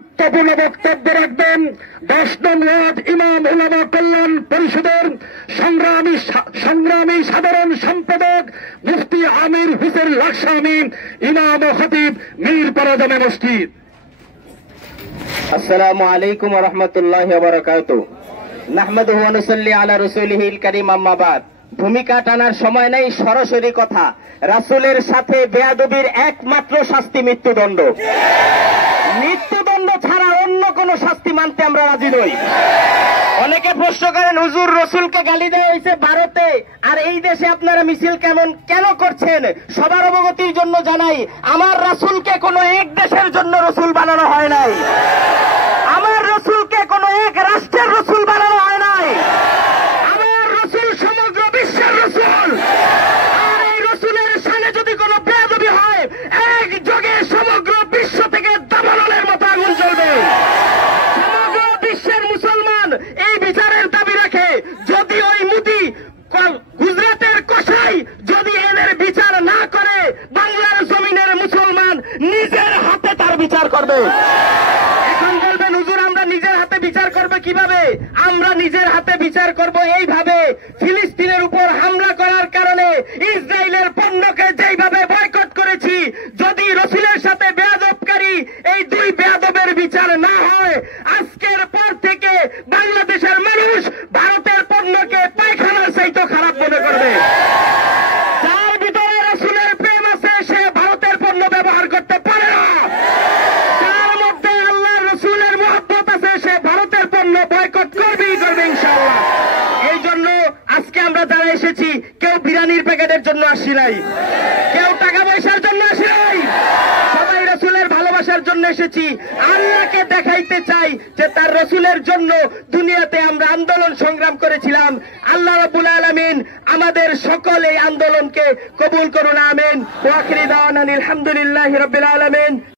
গুরুত্বপূর্ণ বক্তব্য রাখবেন 10 নং ওয়ার্ড ইমাম উলামা কল্যাণ পরিষদের সংগ্রামী সাধারণ সম্পাদক মুফতি আমির হুসেন লাকসামি, ইমাম ও খতিব মীরপাড়া জামে মসজিদ। আসসালামু আলাইকুম ওয়া রাহমাতুল্লাহি ওয়া বারাকাতুহু। নাহমাদুহু ওয়া নুসাল্লি আলা রাসূলিহিল কারীম, আম্মা বাদ। ভূমিকা টানার সময় নেই, সরাসরি কথা। রাসূলের সাথে বেয়াদবির একমাত্র শাস্তি মৃত্যুদণ্ড। মৃত্যুদণ্ড ছাড়া অন্য কোন শাস্তি মানতে আমরা রাজি নই। অনেকে প্রশ্ন করেন, হুজুর রসুলকে গালি দেওয়া হয়েছে ভারতে, আর এই দেশে আপনারা মিছিল কেন করছেন? সবার অবগতির জন্য জানাই, আমার রাসূলকে কোন এক দেশের জন্য রসুল বানানো হয় নাই। আমার রসুলকে কোন এক রাষ্ট্রের রসুল বানানো হয় নাই। আমার রসুল সমগ্র বিশ্বের রসুল। আর এই রসুলের সামনে যদি কোনো বেয়াদবি হয়, এক যোগে সমগ্র বিশ্ব থেকে দাবানলের মতো আগুন জ্বলবে। সমগ্র বিশ্বের মুসলমান এই বিচারের দাবি রাখে। যদি ওই মুদি গুজরাটের কসাই যদি এদের বিচার না করে, বাংলার জমিনের মুসলমান নিজের হাতে তার বিচার করবে। এখন বলবেন, হুজুর আমরা নিজের হাতে বিচার করবে কিভাবে? আমরা নিজের হাতে বিচার করব এইভাবে, ফিলিস্তিনের উপর হামলা করার কারণে ইসরায়েলের পণ্যকে যেইভাবে বয়কট করেছি, যদি রসুলের সাথে বেয়াদবকারী এই দুই বেয়াদবের বিচার না হয়, আজকের পর থেকে বাংলাদেশের মানুষ ভারতের পণ্যকে পায়খানার চাইতে খারাপ মনে করবে। যার ভিতরে রসুলের প্রেম আছে সে ভারতের পণ্য ব্যবহার করতে পারে না। যার মধ্যে আল্লাহর রসুলের মহব্বত আছে সে ভারতের পণ্য বয়কট করবেই করবে ইনশাআল্লাহ। এই জন্য আজকে আমরা যারা এসেছি, কেউ বিরিয়ানির প্যাকেটের জন্য আসি নাই, কেউ টাকা পয়সার জন্য আসি নাই, সবাই রসুলের ভালোবাসার জন্য এসেছি। আল্লাহকে দেখাইতে চাই যে তার রসুলের জন্য দুনিয়াতে আমরা আন্দোলন সংগ্রাম করেছিলাম। আল্লাহ রাব্বুল আলামিন আমাদের সকল এই আন্দোলনকে কবুল করুন, আমিন। ওয়া আখিরু দাওয়ানা আলহামদুলিল্লাহি রাব্বিল আলামিন।